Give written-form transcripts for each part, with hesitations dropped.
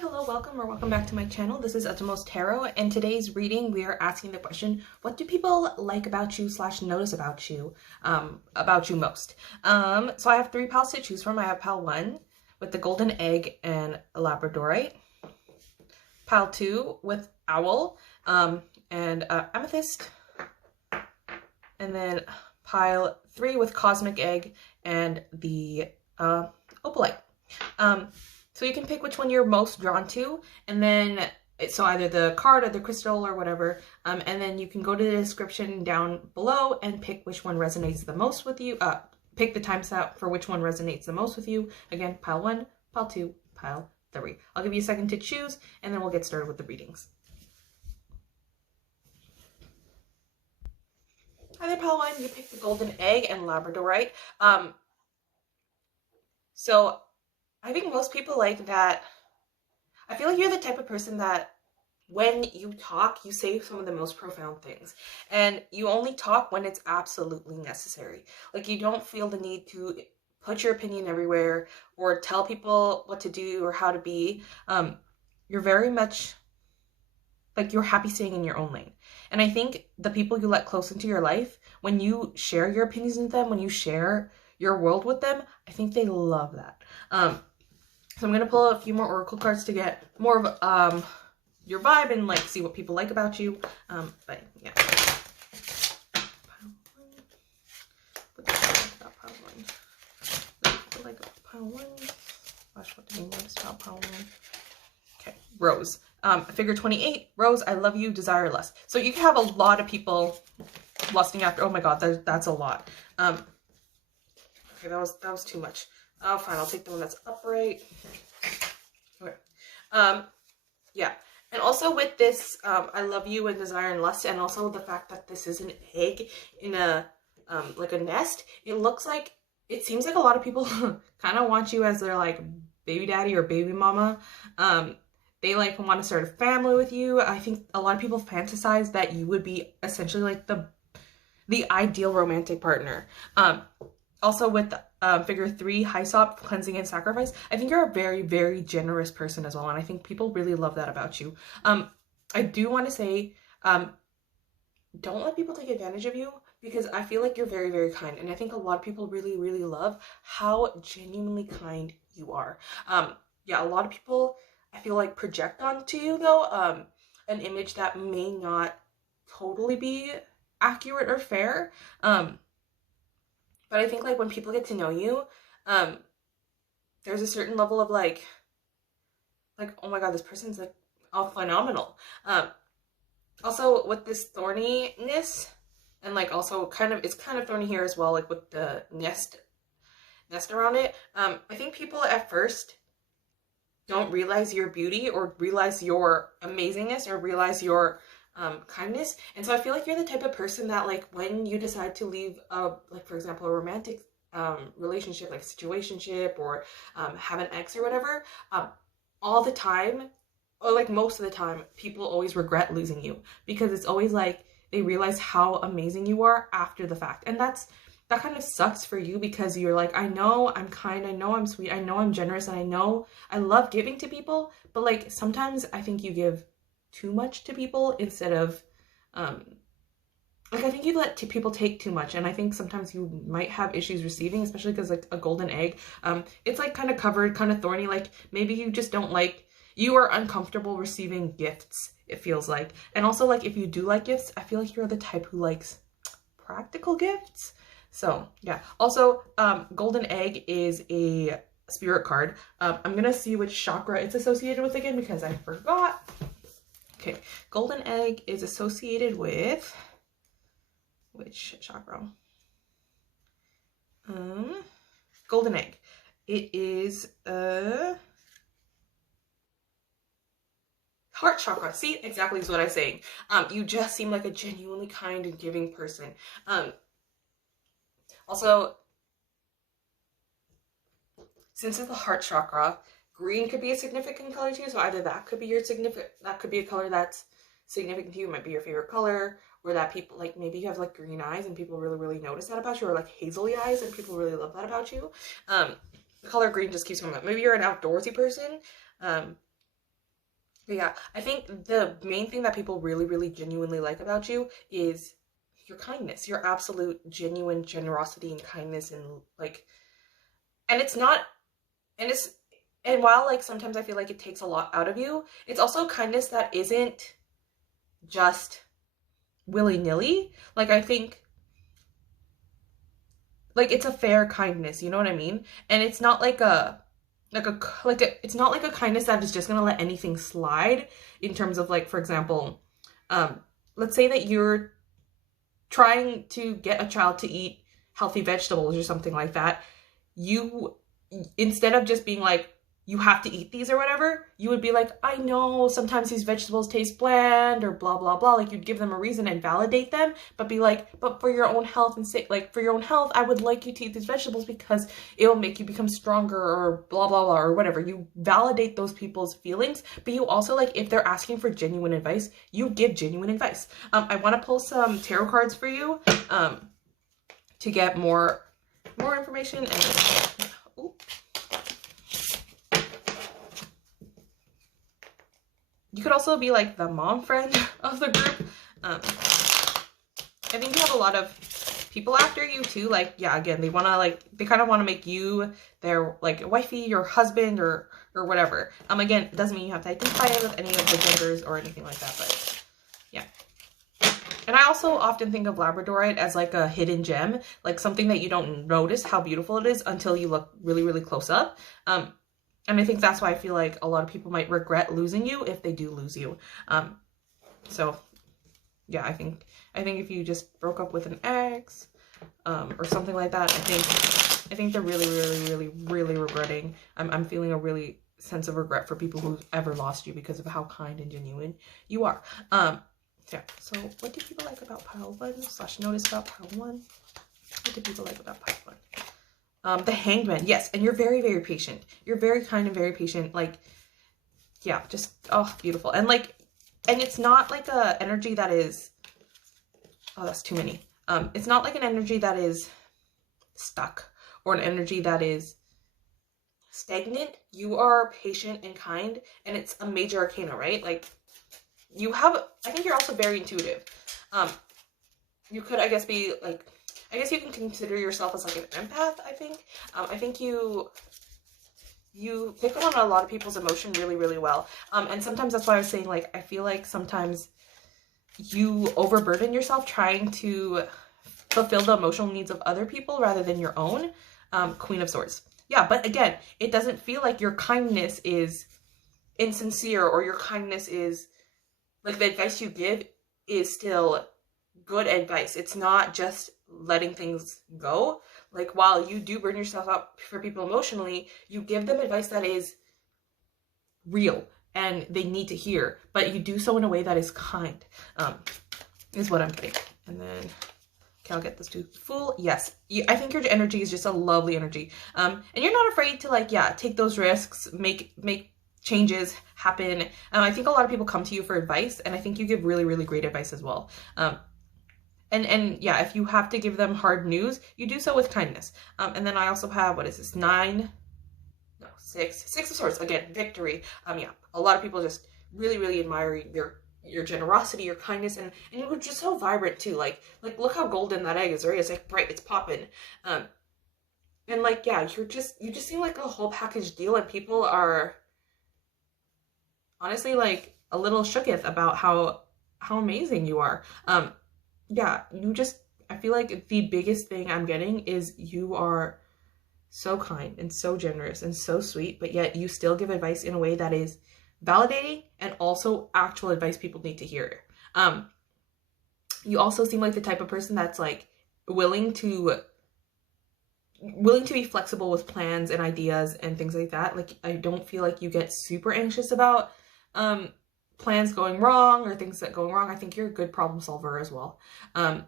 Hello, welcome back to my channel. This is Atomos Tarot, and today's reading we are asking the question, what do people like about you / notice about you most? So I have 3 pals to choose from. I have pal 1 with the golden egg and a labradorite, pal 2 with owl and amethyst, and then pile 3 with cosmic egg and the opalite. So you can pick which one you're most drawn to, and then so either the card or the crystal or whatever, and then you can go to the description down below and pick which one resonates the most with you. Pick the time slot for which one resonates the most with you. Again, pile 1, pile 2, pile 3. I'll give you a second to choose, and then we'll get started with the readings. Hi there, pile 1. You picked the golden egg and labradorite. So I think most people like that. I feel like you're the type of person that when you talk, you say some of the most profound things. And you only talk when it's absolutely necessary. Like, you don't feel the need to put your opinion everywhere or tell people what to do or how to be. You're very much like you're happy staying in your own lane. And I think the people you let close into your life, when you share your opinions with them, when you share your world with them, I think they love that. So I'm going to pull a few more oracle cards to get more of your vibe and like see what people like about you. But yeah. Pile 1. Gosh, what did we notice about pile 1? Okay, Rose. Figure 28. Rose, I love you, desire lust. So you can have a lot of people lusting after. Oh my god, that's a lot. Okay, that was too much. Oh, fine. I'll take the one that's upright. Okay. Yeah. And also with this, I love you and desire and lust, and also the fact that this is an egg in a, like a nest. It seems like a lot of people kind of want you as their, like, baby daddy or baby mama. They, like, want to start a family with you. I think a lot of people fantasize that you would be essentially, like, the ideal romantic partner. Also with figure 3, Hyssop, cleansing and sacrifice, I think you're a very, very generous person as well, and I think people really love that about you. I do want to say, don't let people take advantage of you, because I feel like you're very, very kind, and I think a lot of people really, really love how genuinely kind you are. Yeah, a lot of people, I feel like, project onto you, though, an image that may not totally be accurate or fair. But I think, like, when people get to know you, there's a certain level of, like, oh my god, this person's, like, all phenomenal. Also, with this thorniness, and, like, also it's kind of thorny here as well, like, with the nest around it. I think people at first don't realize your beauty or realize your amazingness or realize your kindness. And so I feel like you're the type of person that, like, when you decide to leave like, for example, a romantic relationship, like situationship, or have an ex or whatever, all the time, or like most of the time, people always regret losing you, because it's always like they realize how amazing you are after the fact. And that kind of sucks for you, because you're like, I know I'm kind, I know I'm sweet, I know I'm generous, and I know I love giving to people, but, like, sometimes I think you give too much to people instead of like, I think you let people take too much, and I think sometimes you might have issues receiving, especially because, like, a golden egg, it's like kind of covered, kind of thorny, like maybe you just don't like, you are uncomfortable receiving gifts, it feels like. And also, like, if you do like gifts, I feel like you're the type who likes practical gifts. So yeah. Also, golden egg is a spirit card. I'm gonna see which chakra it's associated with again, because I forgot. Okay, golden egg is associated with which chakra? Golden egg. It is heart chakra. See, exactly is what I'm saying. You just seem like a genuinely kind and giving person. Also, since it's the heart chakra, green could be a significant color to you, so either that could be your that could be a color that's significant to you, it might be your favorite color, or that people, like, maybe you have, like, green eyes and people really, really notice that about you, or, like, hazily eyes and people really love that about you. The color green just keeps coming up. Maybe you're an outdoorsy person, Yeah, I think the main thing that people really, really genuinely like about you is your kindness, your absolute genuine generosity and kindness, and like, and it's not, and it's, and while like sometimes I feel like it takes a lot out of you, it's also kindness that isn't just willy-nilly. Like I think like it's a fair kindness, you know what I mean? And it's not like it's not like a kindness that is just gonna let anything slide in terms of like, for example, um, let's say that you're trying to get a child to eat healthy vegetables or something like that. You, instead of just being like, you have to eat these or whatever, you would be like, I know sometimes these vegetables taste bland or blah blah blah. Like you'd give them a reason and validate them, but be like, but for your own health and say, like for your own health, I would like you to eat these vegetables because it will make you become stronger or blah blah blah or whatever. You validate those people's feelings, but you also, like, if they're asking for genuine advice, you give genuine advice. I want to pull some tarot cards for you to get more information. And ooh. You could also be like the mom friend of the group. I think you have a lot of people after you too. Like, yeah, again, they want to like, they kind of want to make you their like wifey, your husband, or whatever. Again, it doesn't mean you have to identify with any of the genders or anything like that, but yeah. And I also often think of Labradorite as like a hidden gem, like something that you don't notice how beautiful it is until you look really, really close up. And I think that's why I feel like a lot of people might regret losing you if they do lose you. So yeah, I think if you just broke up with an ex, or something like that, I think they're really, really, really, really regretting. I'm feeling a really sense of regret for people who've ever lost you because of how kind and genuine you are. Yeah. So what do people like about pile 1 / notice about pile 1? What do people like about pile 1? The Hanged Man, yes, and you're very, very patient. You're very kind and very patient. Like, yeah, just, oh, beautiful. And like, and it's not like a energy that is, oh, that's too many. It's not like an energy that is stuck or an energy that is stagnant. You are patient and kind, and it's a major arcana, right? Like, you have, I think you're also very intuitive. You could, I guess, be like, I guess you can consider yourself as like an empath, I think. I think you pick up on a lot of people's emotion really, really well. And sometimes that's why I was saying, like, I feel like sometimes you overburden yourself trying to fulfill the emotional needs of other people rather than your own. Queen of Swords. Yeah, but again, it doesn't feel like your kindness is insincere or your kindness is, like, the advice you give is still good advice. It's not just letting things go. Like, while you do burn yourself out for people emotionally, you give them advice that is real and they need to hear, but you do so in a way that is kind, is what I'm getting. And then, okay, I'll get this to Fool. Yes, I think your energy is just a lovely energy. And you're not afraid to, like, yeah, take those risks, make changes happen. I think a lot of people come to you for advice, and I think you give really, really great advice as well. And yeah, if you have to give them hard news, you do so with kindness. And then I also have, what is this, 6 of Swords. Again, victory. Yeah, a lot of people just really, really admire your generosity, your kindness, and you're just so vibrant too. Like look how golden that egg is, right? It's like bright, it's popping. And like, yeah, you just seem like a whole package deal, and people are honestly like a little shooketh about how amazing you are. Yeah, I feel like the biggest thing I'm getting is you are so kind and so generous and so sweet, but yet you still give advice in a way that is validating and also actual advice people need to hear. You also seem like the type of person that's like willing to be flexible with plans and ideas and things like that. Like, I don't feel like you get super anxious about plans going wrong or things that going wrong. I think you're a good problem solver as well. I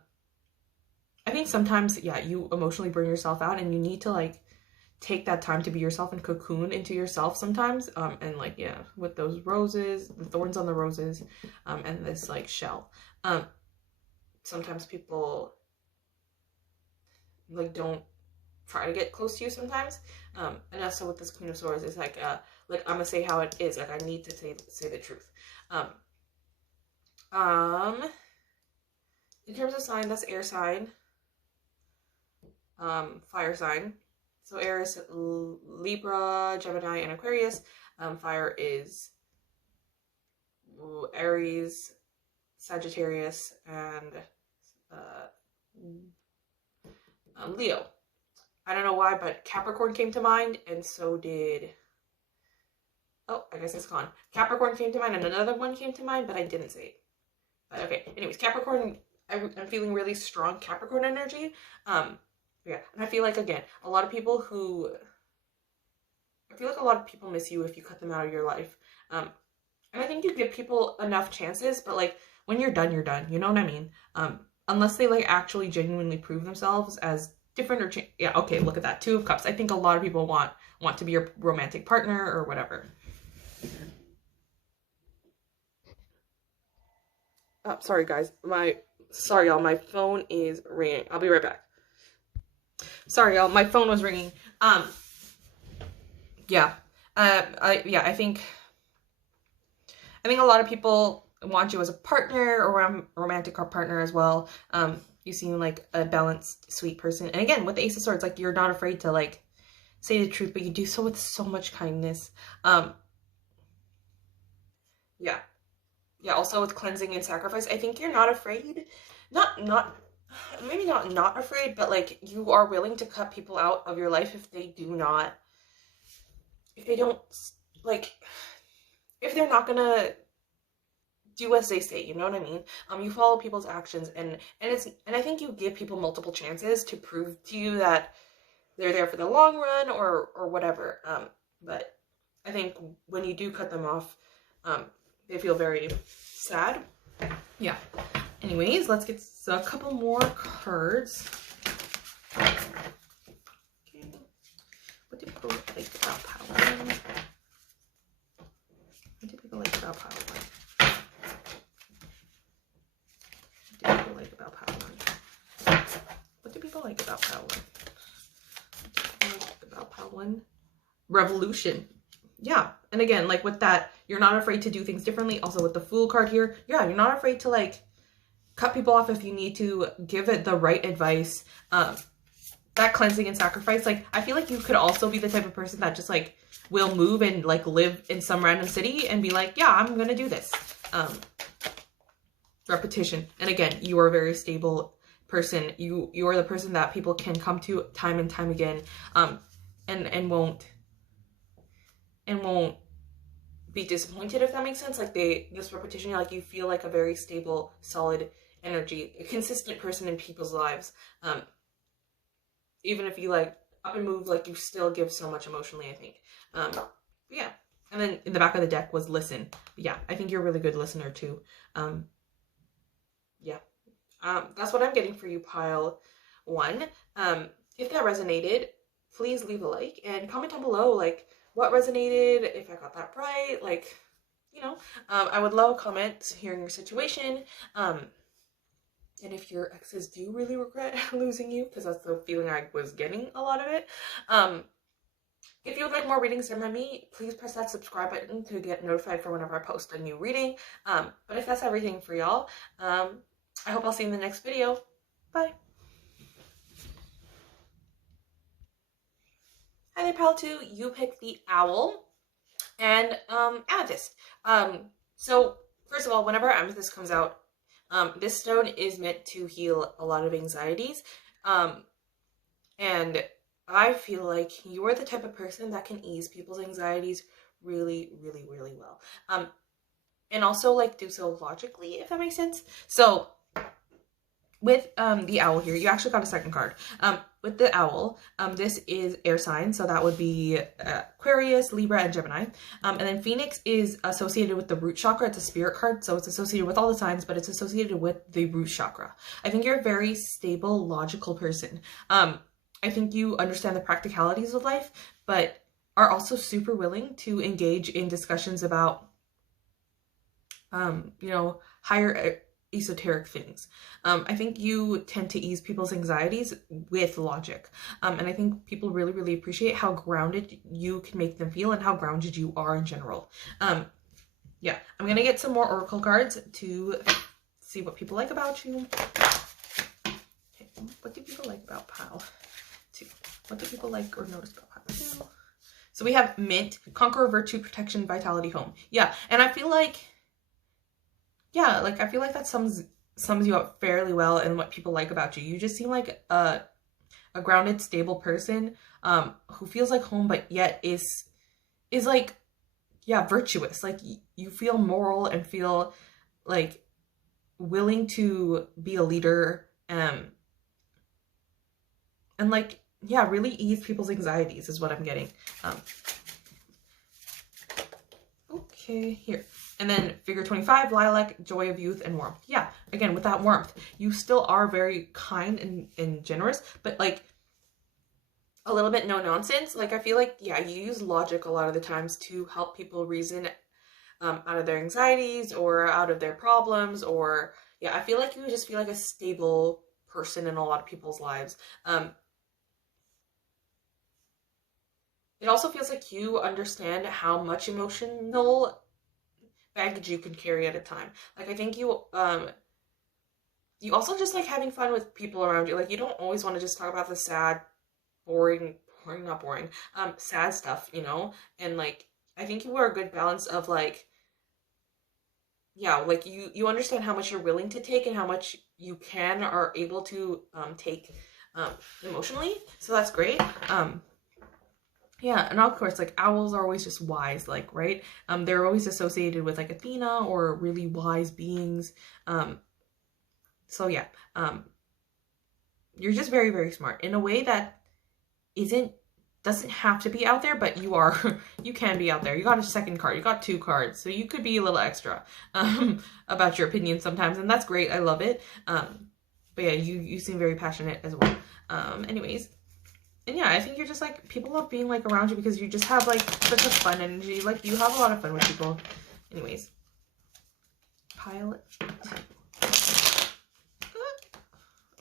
think sometimes, yeah, you emotionally burn yourself out, and you need to like take that time to be yourself and cocoon into yourself sometimes. And like, yeah, with those roses, the thorns on the roses, and this like shell. Sometimes people like don't try to get close to you sometimes. And also with this Queen of Swords, it's like I'm gonna say how it is. Like I need to say the truth. In terms of sign, that's air sign. Fire sign. So air is Libra, Gemini, and Aquarius. Fire is Aries, Sagittarius, and Leo. I don't know why, but Capricorn came to mind, and so did... Oh, I guess it's gone. Capricorn came to mind, and another one came to mind, but I didn't say it. But okay, anyways, Capricorn, I'm feeling really strong Capricorn energy. Yeah, and I feel like, again, a lot of people miss you if you cut them out of your life. And I think you give people enough chances, but like, when you're done, you're done. You know what I mean? Unless they like actually genuinely prove themselves as different or yeah, okay, look at that. Two of Cups. I think a lot of people want to be your romantic partner or whatever. Oh, sorry guys. Sorry y'all, my phone is ringing. I'll be right back. Sorry y'all, my phone was ringing. Yeah. I think a lot of people want you as a partner or a romantic partner as well. You seem like a balanced, sweet person. And again, with the Ace of Swords, like you're not afraid to like say the truth, but you do so with so much kindness. Yeah. Yeah, also with cleansing and sacrifice, I think you're not afraid. Maybe not afraid, but like you are willing to cut people out of your life if they're not gonna do as they say, you know what I mean? You follow people's actions, and I think you give people multiple chances to prove to you that they're there for the long run or whatever. But I think when you do cut them off, they feel very sad. Yeah. Anyways, let's get a couple more cards. Okay. What do people like about Power? What do people like about Power? What do people like about Power? What do people like about Power? What do people like about Power? Revolution. Yeah. And again, like with that, you're not afraid to do things differently. Also with the Fool card here, yeah, you're not afraid to like cut people off if you need to, give it the right advice. That cleansing and sacrifice, like I feel like you could also be the type of person that just like will move and like live in some random city and be like, yeah, I'm gonna do this. Repetition. And again, you are a very stable person. You are the person that people can come to time and time again, and won't be disappointed, if that makes sense. Like this repetition, like you feel like a very stable, solid energy, a consistent person in people's lives. Even if you like up and move, like you still give so much emotionally, I think. Yeah. And then in the back of the deck was listen. Yeah, I think you're a really good listener too. Yeah. That's what I'm getting for you, pile 1. If that resonated, please leave a like and comment down below, like, what resonated, if I got that right, like, you know. I would love comments hearing your situation. And if your exes do really regret losing you, because that's the feeling I was getting a lot of it. If you would like more readings done by me, please press that subscribe button to get notified for whenever I post a new reading. But if that's everything for y'all, I hope I'll see you in the next video. Bye. Hi there, pal 2. You picked the owl and amethyst. So first of all, whenever amethyst comes out, this stone is meant to heal a lot of anxieties. And I feel like you are the type of person that can ease people's anxieties really, really, really well. And also like do so logically, if that makes sense. So with the owl here, you actually got a second card. With the owl, this is air sign, so that would be Aquarius, Libra, and Gemini. And then Phoenix is associated with the root chakra. It's a spirit card, so it's associated with all the signs, but it's associated with the root chakra. I think you're a very stable, logical person. I think you understand the practicalities of life, but are also super willing to engage in discussions about, you know, higher esoteric things. I think you tend to ease people's anxieties with logic. And I think people really, really appreciate how grounded you can make them feel and how grounded you are in general. Yeah, I'm gonna get some more oracle cards to see what people like about you. Okay, what do people like about Pile 2? What do people like or notice about Pile 2? So we have Mint, Conqueror, Virtue, Protection, Vitality, Home. Yeah, and I feel like, yeah, like I feel like that sums you up fairly well and what people like about you. You just seem like a grounded, stable person who feels like home, but yet is like, yeah, virtuous. Like you feel moral and feel like willing to be a leader and like, yeah, really ease people's anxieties is what I'm getting. Okay, here. And then figure 25, Lilac, Joy of Youth and Warmth. Yeah, again, with that warmth, you still are very kind and generous, but like a little bit no nonsense. Like I feel like, yeah, you use logic a lot of the times to help people reason out of their anxieties or out of their problems, or yeah, I feel like you just feel like a stable person in a lot of people's lives. It also feels like you understand how much emotional baggage you can carry at a time. Like I think you also just like having fun with people around you. Like you don't always want to just talk about the sad, sad stuff, you know? And like I think you are a good balance of like, yeah, like you understand how much you're willing to take and how much you can or are able to take emotionally. So that's great. Yeah, and of course, like, owls are always just wise, like, right? They're always associated with, like, Athena or really wise beings. So, yeah, you're just very, very smart in a way that doesn't have to be out there, but you are, you can be out there. You got a second card, you got 2 cards, so you could be a little extra about your opinion sometimes, and that's great. I love it. But yeah, you seem very passionate as well. Anyways. And yeah, I think you're just like, people love being like around you because you just have like such a fun energy. Like you have a lot of fun with people. Anyways. Pile 2.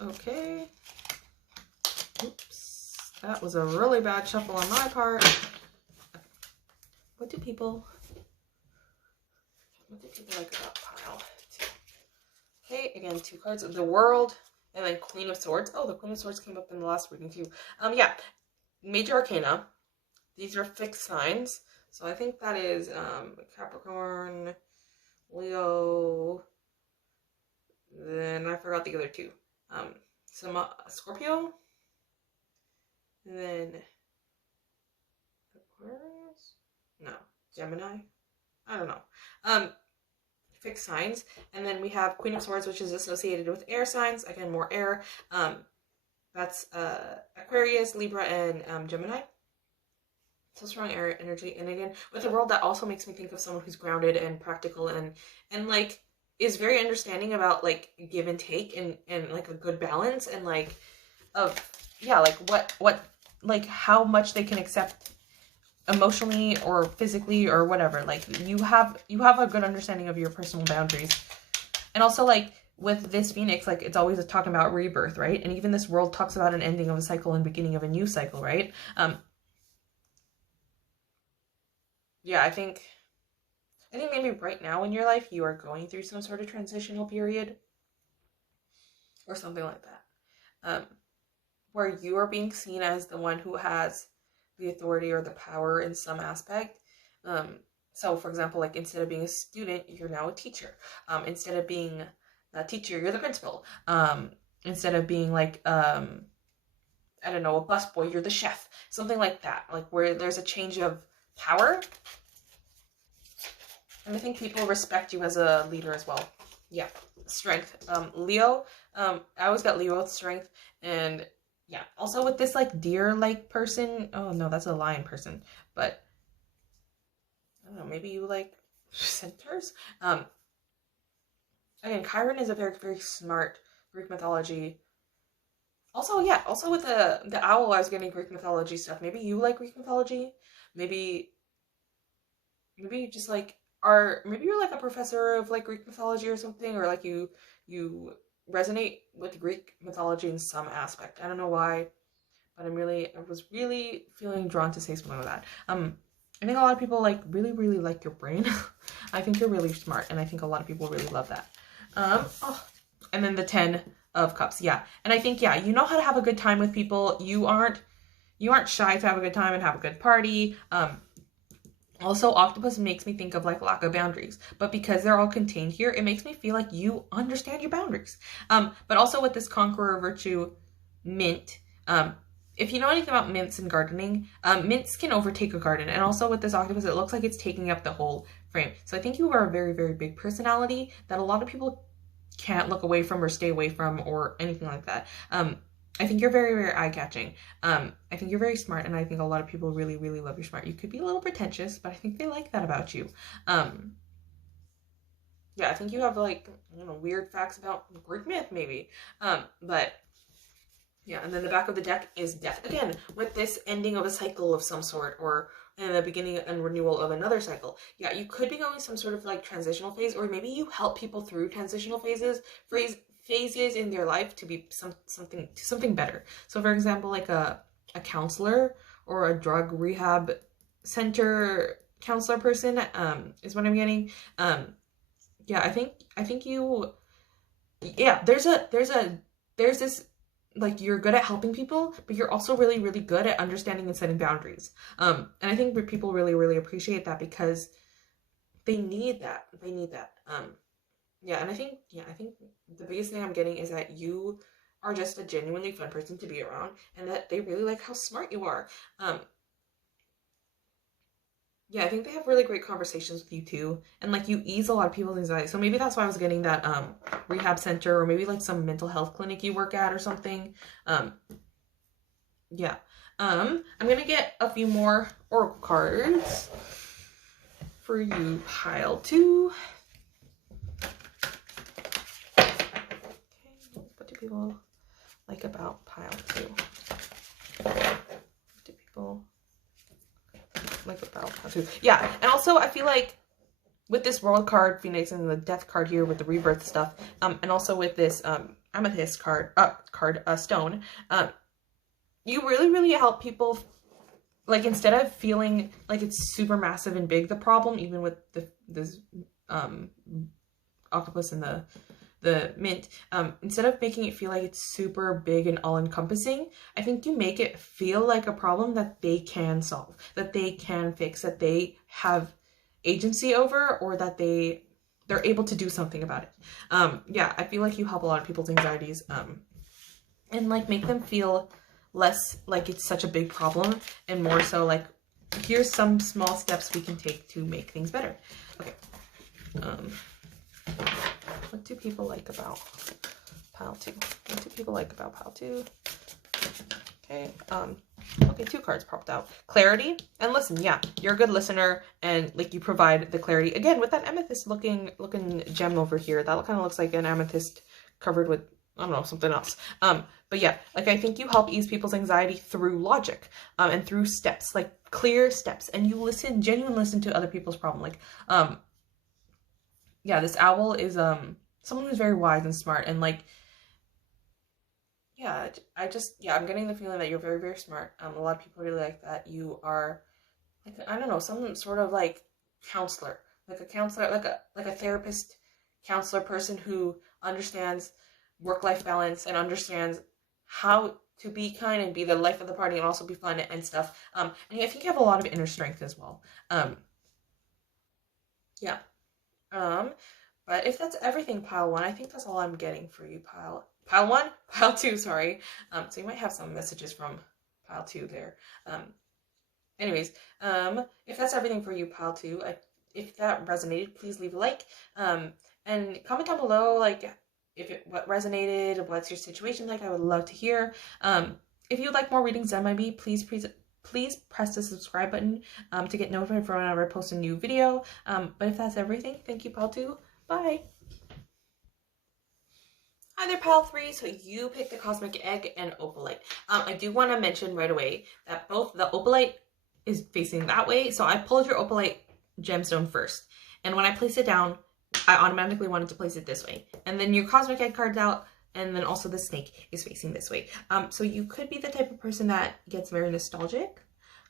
Okay. Oops. That was a really bad shuffle on my part. What do people like about Pile 2? Okay, again, 2 cards. The World. And then Queen of Swords. Oh, the Queen of Swords came up in the last reading too. Yeah. Major Arcana. These are fixed signs. So I think that is Capricorn, Leo. Then I forgot the other 2. Some Scorpio. And then Aquarius? No. Gemini? I don't know. Fixed signs, and then we have Queen of Swords, which is associated with air signs. Again, more air. That's Aquarius, Libra, and Gemini. So strong air energy. And again, with the World, that also makes me think of someone who's grounded and practical and like is very understanding about like give and take and like a good balance and like of, yeah, like what like how much they can accept emotionally or physically or whatever. Like you have a good understanding of your personal boundaries. And also like with this Phoenix, like it's always talking about rebirth, right? And even this World talks about an ending of a cycle and beginning of a new cycle, right? Yeah, I think maybe right now in your life you are going through some sort of transitional period or something like that, where you are being seen as the one who has the authority or the power in some aspect. So for example, like instead of being a student, you're now a teacher. Instead of being a teacher, you're the principal. Instead of being like, I don't know, a busboy, you're the chef. Something like that, like where there's a change of power. And I think people respect you as a leader as well. Yeah, strength. Leo, I always got Leo with strength. And yeah, also with this like deer-like person. Oh no, that's a lion person. But I don't know, maybe you like centaurs? Again, Chiron is a very, very smart Greek mythology. Also, yeah, also with the owl, I was getting Greek mythology stuff. Maybe you like Greek mythology. Maybe you just like are, maybe you're like a professor of like Greek mythology or something, or like you resonate with Greek mythology in some aspect. I don't know why, but I was really feeling drawn to say something like that. I think a lot of people like really like your brain. I think you're really smart, and I think a lot of people really love that. Oh, and then the 10 of Cups, yeah. And I think, yeah, you know how to have a good time with people. You aren't shy to have a good time and have a good party. Also, Octopus makes me think of like lack of boundaries, but because they're all contained here, it makes me feel like you understand your boundaries. But also with this Conqueror Virtue mint, if you know anything about mints and gardening, mints can overtake a garden. And also with this Octopus, it looks like it's taking up the whole frame. So I think you are a very big personality that a lot of people can't look away from or stay away from or anything like that. I think you're very eye-catching. I think you're very smart, and I think a lot of people really love your smart. You could be a little pretentious, but I think they like that about you. Yeah, I think you have like, you know, weird facts about Greek myth maybe. But yeah, and then the back of the deck is death. Again, with this ending of a cycle of some sort, or in the beginning and renewal of another cycle. Yeah, you could be going some sort of like transitional phase, or maybe you help people through transitional phases in their life to be something better. So for example, like a counselor or a drug rehab center counselor person is what I'm getting. Yeah, I think you, yeah, there's this, like, you're good at helping people, but you're also really good at understanding and setting boundaries. And I think people really appreciate that, because they need that. Yeah, and I think the biggest thing I'm getting is that you are just a genuinely fun person to be around, and that they really like how smart you are. Yeah, I think they have really great conversations with you too, and like you ease a lot of people's anxiety. So maybe that's why I was getting that rehab center, or maybe like some mental health clinic you work at or something. Yeah. I'm gonna get a few more oracle cards for you, pile 2. What do people like about pile 2? What do people like about pile 2? Yeah, and also I feel like with this World card, Phoenix, and the Death card here with the rebirth stuff, and also with this Amethyst card, stone, you really help people. Like, instead of feeling like it's super massive and big, the problem, even with this octopus and the mint, instead of making it feel like it's super big and all-encompassing, I think you make it feel like a problem that they can solve, that they can fix, that they have agency over, or that they're able to do something about it. Yeah, I feel like you help a lot of people's anxieties, and like make them feel less like it's such a big problem, and more so like, here's some small steps we can take to make things better. Okay. What do people like about pile 2? What do people like about pile 2? Okay. Okay, 2 cards popped out. Clarity and listen. Yeah, you're a good listener, and like you provide the clarity. Again, with that amethyst looking gem over here, that kind of looks like an amethyst covered with, I don't know, something else. But yeah, like I think you help ease people's anxiety through logic, and through steps, like clear steps, and you genuinely listen to other people's problem. Like, yeah, this owl is someone who's very wise and smart, and like, yeah, I'm getting the feeling that you're very smart. A lot of people really like that. You are, like, I don't know, some sort of like counselor, like a counselor, like a therapist, counselor person who understands work-life balance and understands how to be kind and be the life of the party and also be fun and stuff. And I think you have a lot of inner strength as well. Yeah. But if that's everything, pile 1, I think that's all I'm getting for you, pile 2, sorry. So you might have some messages from pile 2 there. Anyways, if that's everything for you, pile 2, if that resonated, please leave a like, and comment down below, like, what resonated, what's your situation like. I would love to hear. If you'd like more readings done by me, please press the subscribe button to get notified for whenever I post a new video. But if that's everything, thank you, pile 2. Bye. Hi there, pile 3. So you picked the Cosmic Egg and Opalite. I do want to mention right away that both the Opalite is facing that way, so I pulled your Opalite gemstone first. And when I place it down, I automatically wanted to place it this way. And then your Cosmic Egg card's out, and then also the snake is facing this way. So you could be the type of person that gets very nostalgic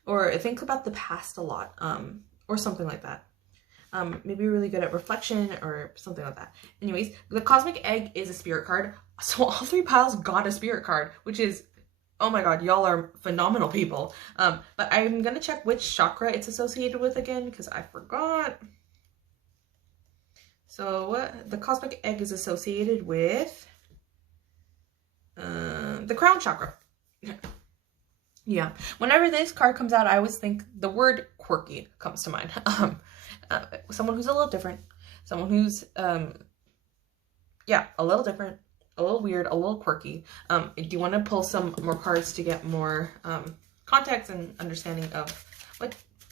or think about the past a lot, or something like that. Maybe really good at reflection or something like that. Anyways, the Cosmic Egg is a spirit card. So all 3 piles got a spirit card, which is, oh my god, y'all are phenomenal people. But I'm gonna check which chakra it's associated with again, because I forgot. So the Cosmic Egg is associated with the crown chakra. Yeah. Whenever this card comes out, I always think the word quirky comes to mind. Someone who's a little different. Someone who's, yeah, a little different, a little weird, a little quirky. I do want to pull some more cards to get more context and understanding of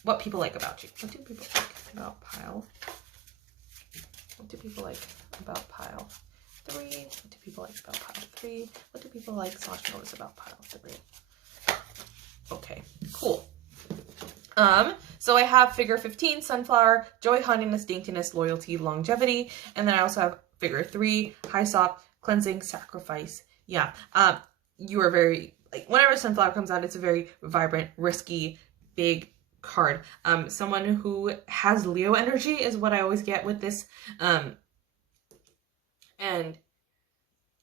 what people like about you. What do people like about pile? What do people like about pile 3? What do people like about pile 3? What do people like / notice about pile 3? Okay, cool. So I have figure 15, sunflower, joy, honeyness, daintiness, loyalty, longevity, and then I also have figure 3, high sop, cleansing, sacrifice. Yeah, you are very, like, whenever sunflower comes out, it's a very vibrant, risky, big card. Someone who has Leo energy is what I always get with this. And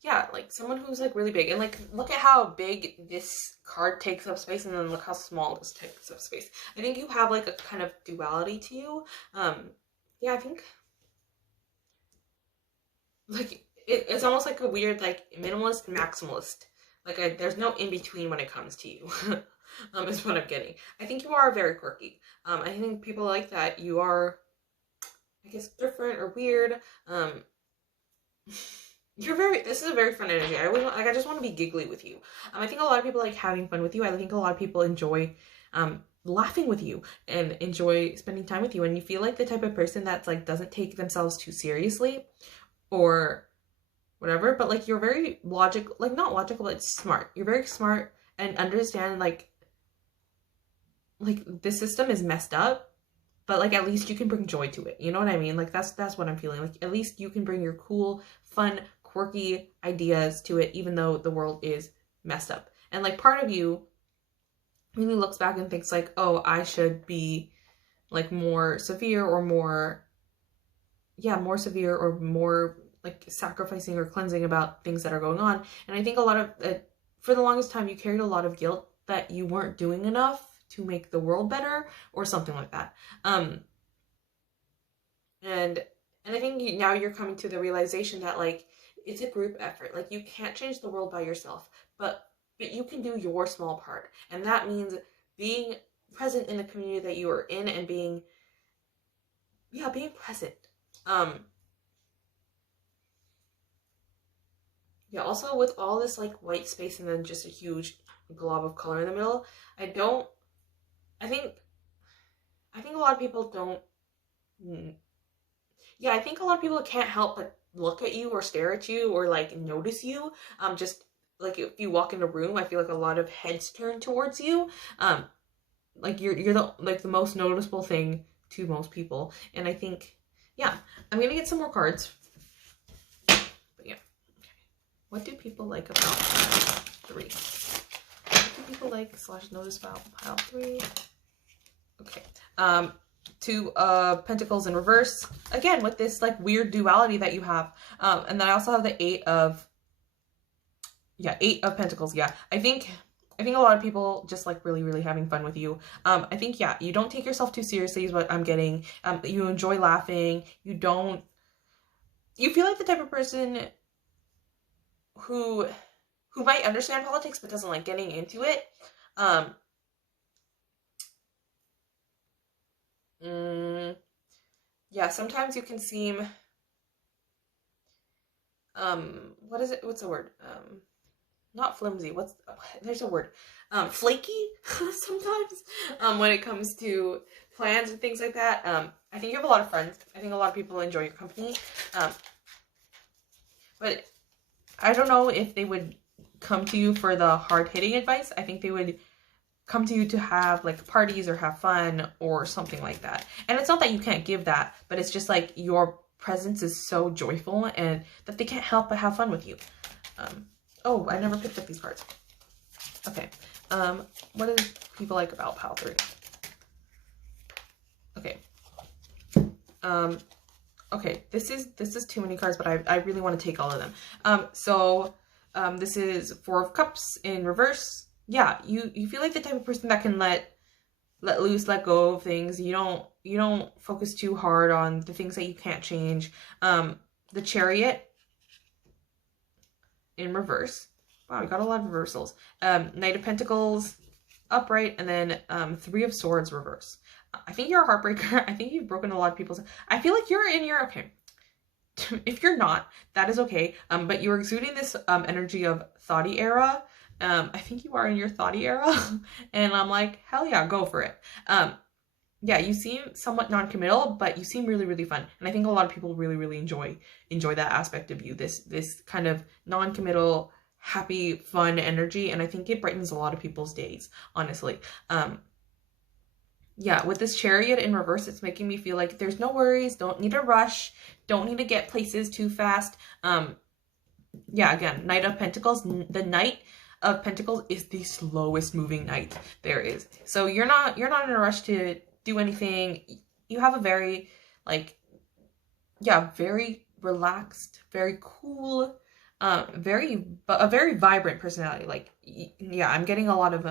yeah, like someone who's like really big, and like look at how big this card takes up space, and then look how small this takes up space. I think you have like a kind of duality to you. Yeah, I think like it's almost like a weird like minimalist maximalist. Like there's no in between when it comes to you. Is what I'm getting. I think you are very quirky. I think people like that. You are, I guess, different or weird. This is a very fun energy. I just want to be giggly with you. I think a lot of people like having fun with you. I think a lot of people enjoy laughing with you and enjoy spending time with you. And you feel like the type of person that's like doesn't take themselves too seriously or whatever, but like you're very logical, like not logical, but smart. You're very smart and understand like this system is messed up, but like at least you can bring joy to it. You know what I mean? Like that's what I'm feeling. Like at least you can bring your cool, fun, quirky ideas to it, even though the world is messed up. And like part of you really looks back and thinks like, oh, I should be like more severe or more severe or more like sacrificing or cleansing about things that are going on. And I think a lot of for the longest time you carried a lot of guilt that you weren't doing enough to make the world better or something like that. And I think now you're coming to the realization that like it's a group effort. Like you can't change the world by yourself, but you can do your small part. And that means being present in the community that you are in and being present. Yeah, also with all this like white space and then just a huge glob of color in the middle, I think a lot of people don't, yeah, I think a lot of people can't help but look at you or stare at you or like notice you. Just like if you walk in a room, I feel like a lot of heads turn towards you. Like you're the most noticeable thing to most people. And I think, yeah, I'm gonna get some more cards. But yeah, okay. What do people like about pile 3? What do people like / notice about pile 3? Okay. 2 Pentacles in reverse. Again, with this like weird duality that you have. And then I also have the 8 of Pentacles. Yeah. I think a lot of people just like really, really having fun with you. I think, yeah, you don't take yourself too seriously is what I'm getting. You enjoy laughing. You feel like the type of person who might understand politics but doesn't like getting into it. Yeah, sometimes you can seem, what's the word? Not flimsy, there's a word, flaky, sometimes, when it comes to plans and things like that. I think you have a lot of friends. I think a lot of people enjoy your company. But I don't know if they would come to you for the hard-hitting advice. I think they would come to you to have like parties or have fun or something like that. And it's not that you can't give that, but it's just like your presence is so joyful and that they can't help but have fun with you. Oh, I never picked up these cards. Okay. What do people like about pile 3? Okay. Okay, this is too many cards, but I really want to take all of them. This is 4 of Cups in reverse. Yeah, you feel like the type of person that can let loose, let go of things. You don't focus too hard on the things that you can't change. The Chariot in reverse. Wow, we got a lot of reversals. Knight of Pentacles upright, and then 3 of Swords reverse. I think you're a heartbreaker. I think you've broken a lot of people's... I feel like you're in your... Okay. If you're not, that is okay. But you're exuding this energy of thoughty era. I think you are in your thoughty era. And I'm like, hell yeah, go for it. Yeah, you seem somewhat non-committal, but you seem really, really fun. And I think a lot of people really, really enjoy that aspect of you. This kind of non-committal, happy, fun energy. And I think it brightens a lot of people's days, honestly. Yeah, with this Chariot in reverse, it's making me feel like there's no worries, don't need to rush, don't need to get places too fast. Yeah, again, Knight of Pentacles. The Knight of Pentacles is the slowest moving knight there is. So you're not in a rush to do anything. You have a very, like, yeah, very relaxed, very cool, a very vibrant personality. Like, yeah, I'm getting a lot of,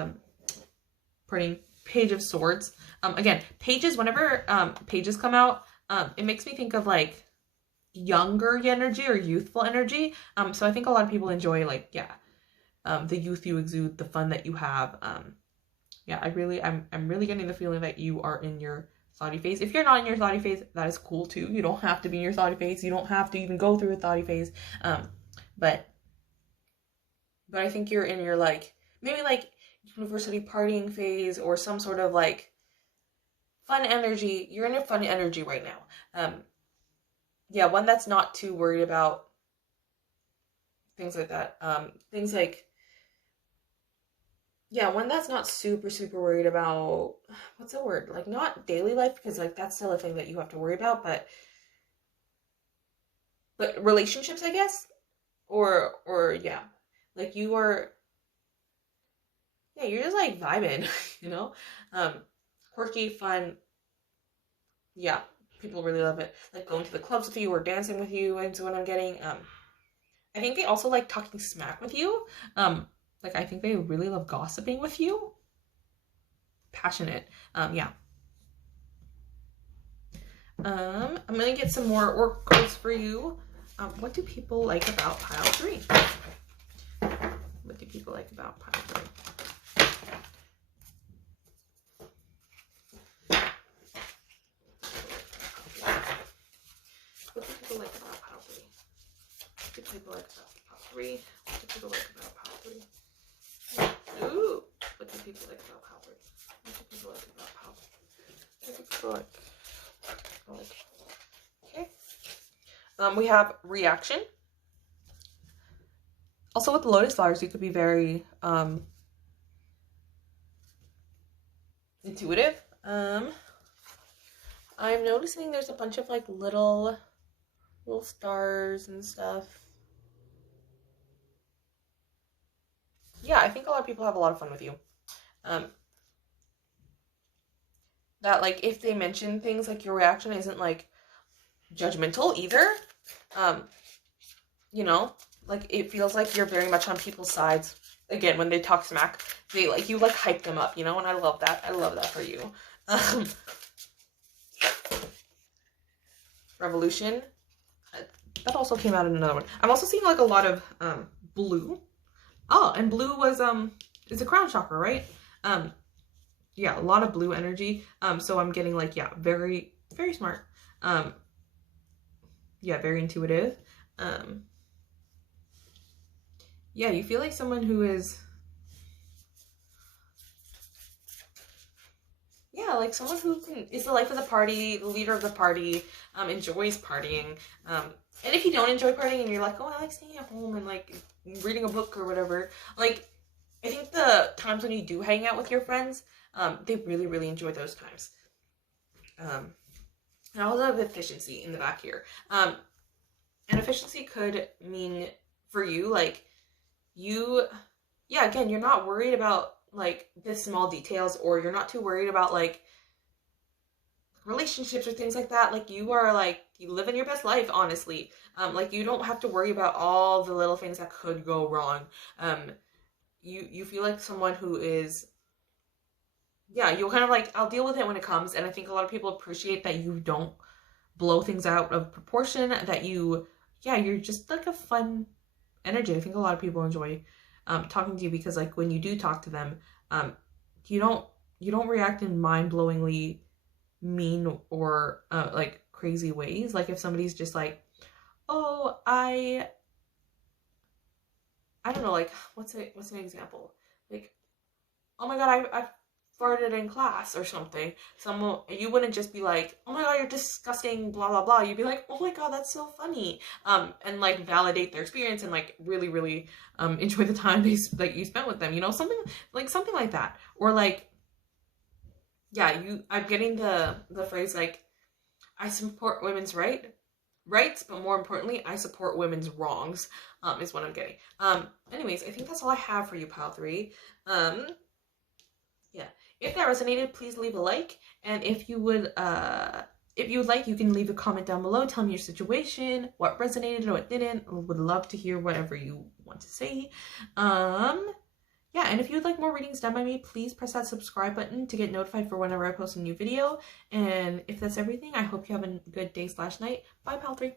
Page of Swords. Again, pages, whenever pages come out, it makes me think of like younger energy or youthful energy. So I think a lot of people enjoy, like, yeah, the youth you exude, the fun that you have. Yeah, I'm really getting the feeling that you are in your thoughty phase. If you're not in your thoughty phase, that is cool too. You don't have to be in your thoughty phase. You don't have to even go through a thoughty phase. But I think you're in your, like, maybe like university partying phase or some sort of like fun energy. You're in a fun energy right now. Yeah, one that's not too worried about things like that. Things like, yeah, one that's not super, super worried about, what's the word? Like, not daily life, because like that's still a thing that you have to worry about, but relationships, I guess, or yeah, like you are, yeah, you're just like vibing, you know, quirky, fun. Yeah, people really love it. Like going to the clubs with you or dancing with you is what I'm getting. I think they also like talking smack with you. Like I think they really love gossiping with you. Passionate. Yeah. I'm gonna get some more oracles for you. What do people like about pile 3? What do people like about pile 3? What do people like about pile 3? What do people like about pile 3? What do people like about pile 3? Ooh! What do people like about pile 3? What do people like about pile 3? What do people like? Okay. We have reaction. Also with the lotus flowers, you could be very intuitive. I'm noticing there's a bunch of like little stars and stuff. Yeah, I think a lot of people have a lot of fun with you. That like if they mention things, like your reaction isn't like judgmental either. You know, like it feels like you're very much on people's sides. Again, when they talk smack, they like you like hype them up, you know, and I love that. I love that for you. Revolution. That also came out in another one. I'm also seeing like a lot of blue. Oh, and blue was is a crown chakra, right? Yeah, a lot of blue energy. So I'm getting like, yeah, very, very smart. Yeah, very intuitive. Yeah, you feel like someone who is, yeah, like someone who is the life of the party, the leader of the party, enjoys partying. And if you don't enjoy partying and you're like, oh, I like staying at home and like reading a book or whatever, like I think the times when you do hang out with your friends, they really, really enjoy those times. And I also have efficiency in the back here. And efficiency could mean for you, like, yeah, again, you're not worried about, like, the small details, or you're not too worried about, like, relationships or things like that. Like, you are, like, you live in your best life, honestly. Like, you don't have to worry about all the little things that could go wrong. You feel like someone who is, yeah, you'll kind of like, I'll deal with it when it comes. And I think a lot of people appreciate that you don't blow things out of proportion, that you're just like a fun energy. I think a lot of people enjoy talking to you, because like when you do talk to them, you don't react in mind-blowingly mean or like crazy ways. Like if somebody's just like, oh, I don't know, like what's an example? Like, oh my god, I farted in class or something. You wouldn't just be like, oh my god, you're disgusting, blah blah blah. You'd be like, oh my god, that's so funny. And like validate their experience, and like really, really enjoy the time you spent with them. You know, something like that. Or like, yeah, I'm getting the phrase like, I support women's rights, but more importantly, I support women's wrongs, is what I'm getting. Anyways, I think that's all I have for you, Pile 3. Yeah. If that resonated, please leave a like. And if you would like, you can leave a comment down below. Tell me your situation, what resonated or what didn't. I would love to hear whatever you want to say. Yeah, and if you would like more readings done by me, please press that subscribe button to get notified for whenever I post a new video. And if that's everything, I hope you have a good day/night. Bye, Pal 3.